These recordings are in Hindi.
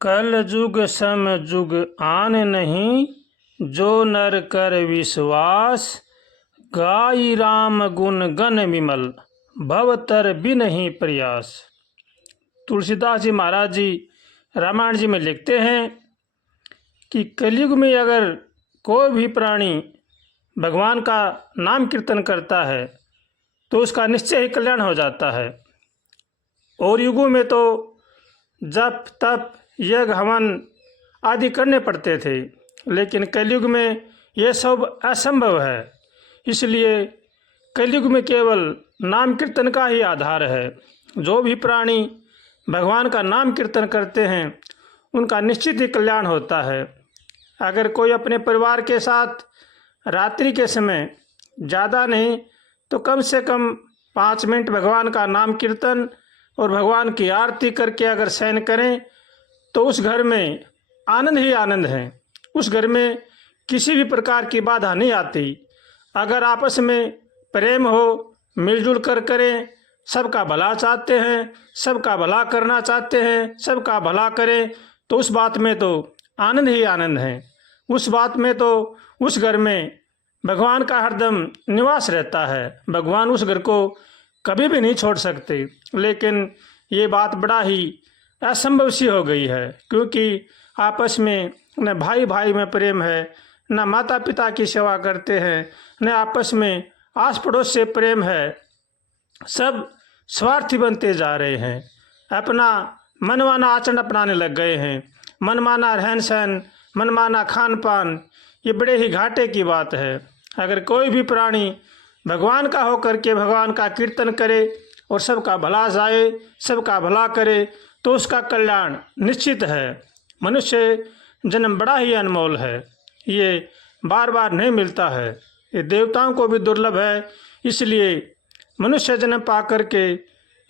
कल जुग सम जुग आन नहीं, जो नर कर विश्वास। गाई राम गुण गण विमल, भवतर बिनहि प्रयास। तुलसीदास जी महाराज जी रामायण जी में लिखते हैं कि कलयुग में अगर कोई भी प्राणी भगवान का नाम कीर्तन करता है तो उसका निश्चय ही कल्याण हो जाता है। और युगों में तो जप तप यज्ञ हवन आदि करने पड़ते थे, लेकिन कलयुग में यह सब असंभव है। इसलिए कलयुग में केवल नाम कीर्तन का ही आधार है। जो भी प्राणी भगवान का नाम कीर्तन करते हैं उनका निश्चित ही कल्याण होता है। अगर कोई अपने परिवार के साथ रात्रि के समय ज़्यादा नहीं तो कम से कम 5 मिनट भगवान का नाम कीर्तन और भगवान की आरती करके अगर शयन करें तो उस घर में आनंद ही आनंद है। उस घर में किसी भी प्रकार की बाधा नहीं आती। अगर आपस में प्रेम हो, मिलजुल कर करें, सबका भला चाहते हैं, सबका भला करना चाहते हैं, सबका भला करें, तो उस बात में तो आनंद ही आनंद है। उस बात में तो उस घर में भगवान का हरदम निवास रहता है। भगवान उस घर को कभी भी नहीं छोड़ सकते। लेकिन ये बात बड़ा ही असंभव सी हो गई है, क्योंकि आपस में न भाई भाई में प्रेम है, न माता पिता की सेवा करते हैं, न आपस में आस पड़ोस से प्रेम है। सब स्वार्थी बनते जा रहे हैं, अपना मनमाना आचरण अपनाने लग गए हैं। मनमाना रहन सहन, मनमाना खान पान, ये बड़े ही घाटे की बात है। अगर कोई भी प्राणी भगवान का होकर के भगवान का कीर्तन करे और सबका भला चाहे, सबका भला करे, तो उसका कल्याण निश्चित है। मनुष्य जन्म बड़ा ही अनमोल है, ये बार बार नहीं मिलता है, ये देवताओं को भी दुर्लभ है। इसलिए मनुष्य जन्म पा करके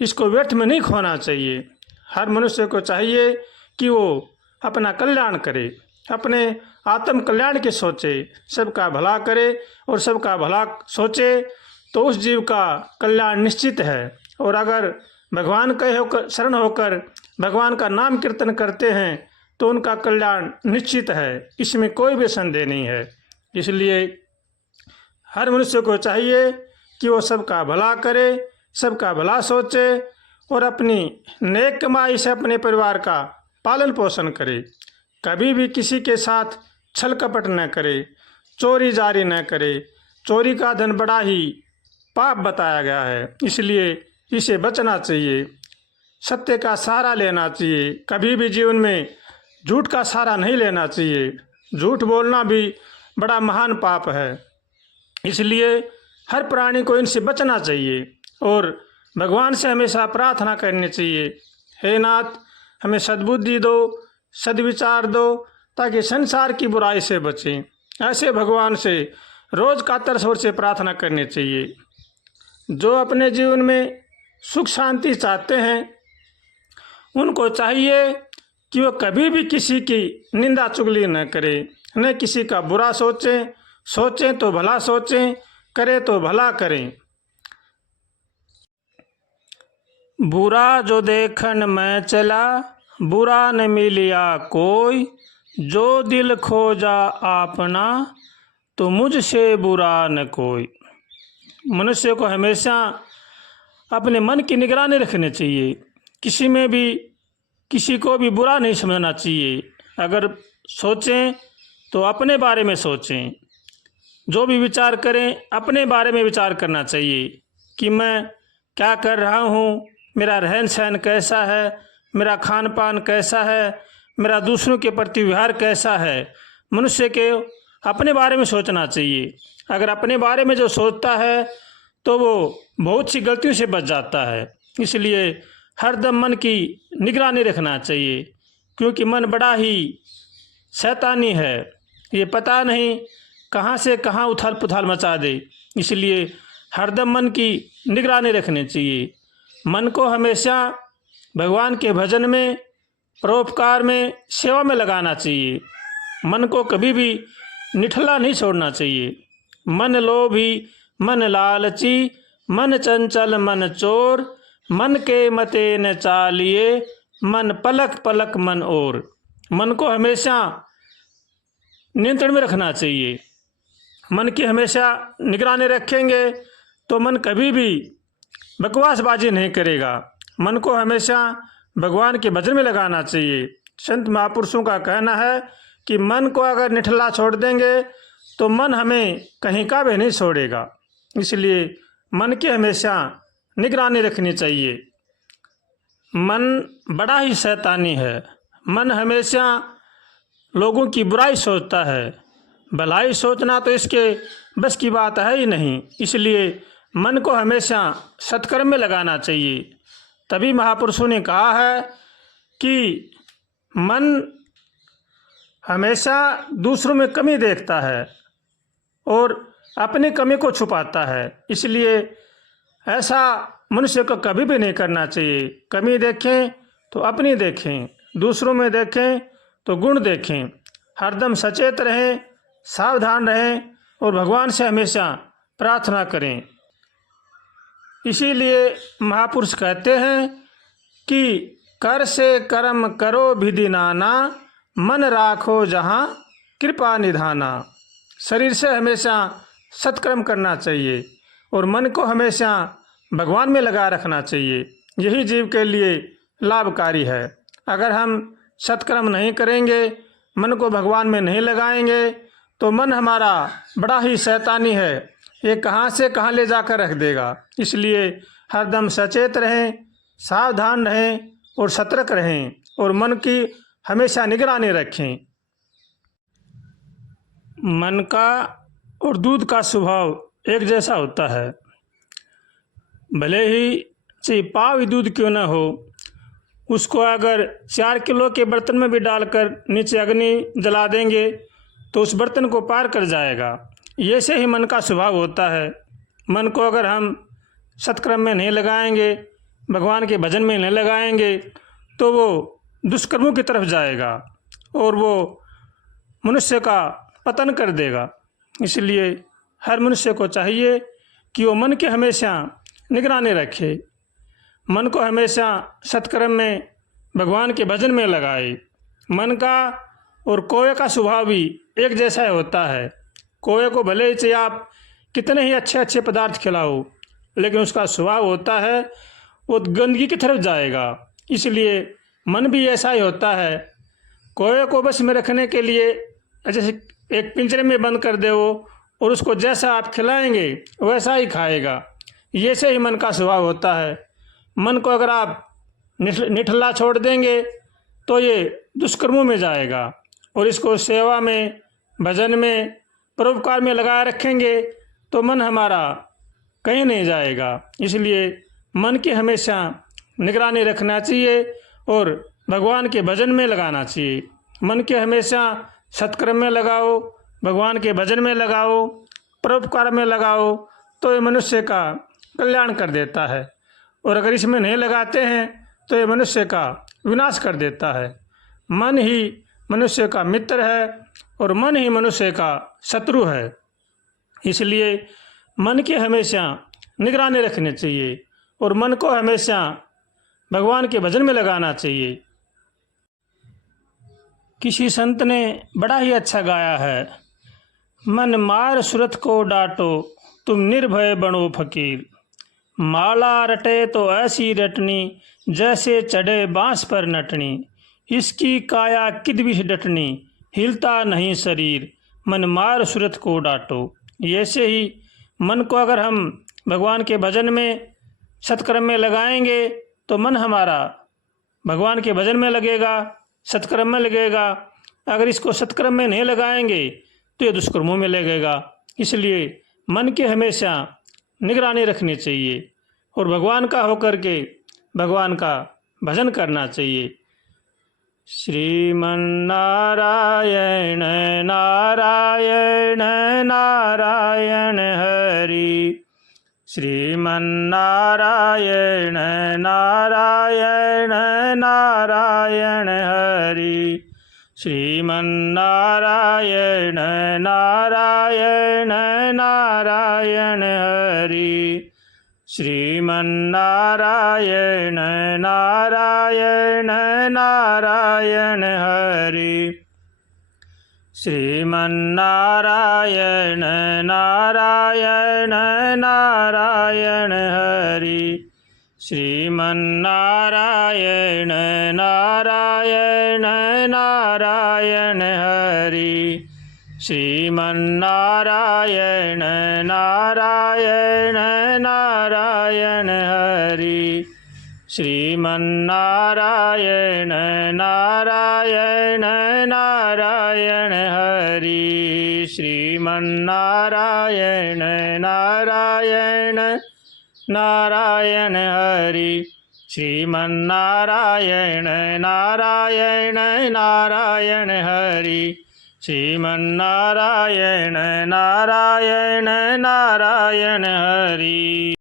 इसको व्यर्थ में नहीं खोना चाहिए। हर मनुष्य को चाहिए कि वो अपना कल्याण करे, अपने आत्म कल्याण के सोचे, सबका भला करे और सबका भला सोचे, तो उस जीव का कल्याण निश्चित है। और अगर भगवान के होकर शरण होकर भगवान का नाम कीर्तन करते हैं तो उनका कल्याण निश्चित है, इसमें कोई भी संदेह नहीं है। इसलिए हर मनुष्य को चाहिए कि वो सबका भला करे, सबका भला सोचे और अपनी नेक कमाई से अपने परिवार का पालन पोषण करे। कभी भी किसी के साथ छल कपट न करे, चोरी जारी न करे। चोरी का धन बड़ा ही पाप बताया गया है, इसलिए इसे बचना चाहिए। सत्य का सहारा लेना चाहिए। कभी भी जीवन में झूठ का सहारा नहीं लेना चाहिए। झूठ बोलना भी बड़ा महान पाप है, इसलिए हर प्राणी को इनसे बचना चाहिए और भगवान से हमेशा प्रार्थना करनी चाहिए, हे नाथ हमें सद्बुद्धि दो, सद्विचार दो, ताकि संसार की बुराई से बचें। ऐसे भगवान से रोज कातर स्वर से प्रार्थना करनी चाहिए। जो अपने जीवन में सुख शांति चाहते हैं उनको चाहिए कि वो कभी भी किसी की निंदा चुगली न करें, न किसी का बुरा सोचें। सोचें तो भला सोचें, करें तो भला करें। बुरा जो देखन मैं चला, बुरा न मिलिया कोई। जो दिल खोजा आपना, तो मुझसे बुरा न कोई। मनुष्य को हमेशा अपने मन की निगरानी रखनी चाहिए। किसी में भी किसी को भी बुरा नहीं समझना चाहिए। अगर सोचें तो अपने बारे में सोचें। जो भी विचार करें अपने बारे में विचार करना चाहिए कि मैं क्या कर रहा हूँ, मेरा रहन सहन कैसा है, मेरा खान पान कैसा है, मेरा दूसरों के प्रति व्यवहार कैसा है। मनुष्य के अपने बारे में सोचना चाहिए। अगर अपने बारे में जो सोचता है तो वो बहुत सी गलतियों से बच जाता है। इसलिए हरदम मन की निगरानी रखना चाहिए, क्योंकि मन बड़ा ही शैतानी है, ये पता नहीं कहाँ से कहाँ उथल पुथल मचा दे। इसलिए हरदम मन की निगरानी रखनी चाहिए। मन को हमेशा भगवान के भजन में, परोपकार में, सेवा में लगाना चाहिए। मन को कभी भी निठल्ला नहीं छोड़ना चाहिए। मन लोभी, मन लालची, मन चंचल, मन चोर। मन के मते न चालिए, मन पलक पलक मन और। मन को हमेशा नियंत्रण में रखना चाहिए। मन की हमेशा निगरानी रखेंगे तो मन कभी भी बकवासबाजी नहीं करेगा। मन को हमेशा भगवान के भजन में लगाना चाहिए। संत महापुरुषों का कहना है कि मन को अगर निठल्ला छोड़ देंगे तो मन हमें कहीं का भी नहीं छोड़ेगा। इसलिए मन की हमेशा निगरानी रखनी चाहिए। मन बड़ा ही शैतानी है। मन हमेशा लोगों की बुराई सोचता है, भलाई सोचना तो इसके बस की बात है ही नहीं। इसलिए मन को हमेशा सत्कर्म में लगाना चाहिए। तभी महापुरुषों ने कहा है कि मन हमेशा दूसरों में कमी देखता है और अपनी कमी को छुपाता है। इसलिए ऐसा मनुष्य को कभी भी नहीं करना चाहिए। कमी देखें तो अपनी देखें, दूसरों में देखें तो गुण देखें। हरदम सचेत रहें, सावधान रहें और भगवान से हमेशा प्रार्थना करें। इसीलिए महापुरुष कहते हैं कि कर से कर्म करो विधि नाना, मन राखो जहाँ कृपा निधाना। शरीर से हमेशा सत्कर्म करना चाहिए और मन को हमेशा भगवान में लगा रखना चाहिए। यही जीव के लिए लाभकारी है। अगर हम सत्कर्म नहीं करेंगे, मन को भगवान में नहीं लगाएंगे तो मन हमारा बड़ा ही शैतानी है। ये कहाँ से कहाँ ले जाकर रख देगा। इसलिए हरदम सचेत रहें, सावधान रहें और सतर्क रहें और मन की हमेशा निगरानी रखें। मन का और दूध का स्वभाव एक जैसा होता है। भले ही चाहे पाव दूध क्यों न हो, उसको अगर 4 किलो के बर्तन में भी डालकर नीचे अग्नि जला देंगे तो उस बर्तन को पार कर जाएगा। ऐसे ही मन का स्वभाव होता है। मन को अगर हम सत्कर्म में नहीं लगाएंगे, भगवान के भजन में नहीं लगाएंगे तो वो दुष्कर्मों की तरफ जाएगा और वो मनुष्य का पतन कर देगा। इसलिए हर मनुष्य को चाहिए कि वो मन की हमेशा निगरानी रखे, मन को हमेशा सत्कर्म में भगवान के भजन में लगाए। मन का और कौवे का स्वभाव भी एक जैसा होता है। कौवे को भले ही चाहे आप कितने ही अच्छे अच्छे पदार्थ खिलाओ, लेकिन उसका स्वभाव होता है वो गंदगी की तरफ जाएगा। इसलिए मन भी ऐसा ही होता है। कौवे को बस में रखने के लिए जैसे एक पिंजरे में बंद कर दे वो, और उसको जैसा आप खिलाएंगे वैसा ही खाएगा। ऐसे ही मन का स्वभाव होता है। मन को अगर आप निठल्ला छोड़ देंगे तो ये दुष्कर्मों में जाएगा और इसको सेवा में, भजन में, परोपकार में लगाए रखेंगे तो मन हमारा कहीं नहीं जाएगा। इसलिए मन की हमेशा निगरानी रखना चाहिए और भगवान के भजन में लगाना चाहिए। मन के हमेशा सत्कर्म में लगाओ, भगवान के भजन में लगाओ, परोपकार में लगाओ तो ये मनुष्य का कल्याण कर देता है। और अगर इसमें नहीं लगाते हैं तो ये मनुष्य का विनाश कर देता है। मन ही मनुष्य का मित्र है और मन ही मनुष्य का शत्रु है। इसलिए मन की हमेशा निगरानी रखनी चाहिए और मन को हमेशा भगवान के भजन में लगाना चाहिए। किसी संत ने बड़ा ही अच्छा गाया है, मन मार सुरत को डांटो तुम निर्भय बनो फकीर, माला रटे तो ऐसी रटनी जैसे चढ़े बांस पर नटनी, इसकी काया किद विष डटनी हिलता नहीं शरीर, मन मार सुरत को डांटो। ऐसे ही मन को अगर हम भगवान के भजन में, सत्कर्म में लगाएंगे तो मन हमारा भगवान के भजन में लगेगा, सत्कर्म में लगेगा। अगर इसको सत्कर्म में नहीं लगाएंगे तो ये दुष्कर्मों में लगेगा। इसलिए मन की हमेशा निगरानी रखनी चाहिए और भगवान का होकर के भगवान का भजन करना चाहिए। श्रीमन्नारायण नारायण नारायण हरि, श्रीमन्नारायण नारायण नारायण हरि, श्रीमन्नारायण नारायण नारायण हरि, श्रीमन्नारायण नारायण नारायण हरि श्रीमन्नारायण नारायण नारायण हरि श्रीमन्नारायण नारायण नारायण हरि श्रीमन्नारायण नारायण नारायण हरि श्रीमन्नारायण नारायण नारायण हरि श्रीमन्नारायण नारायण नारायण हरि श्रीमन्नारायण नारायण नारायण हरि श्रीमन्नारायण नारायण नारायण हरि।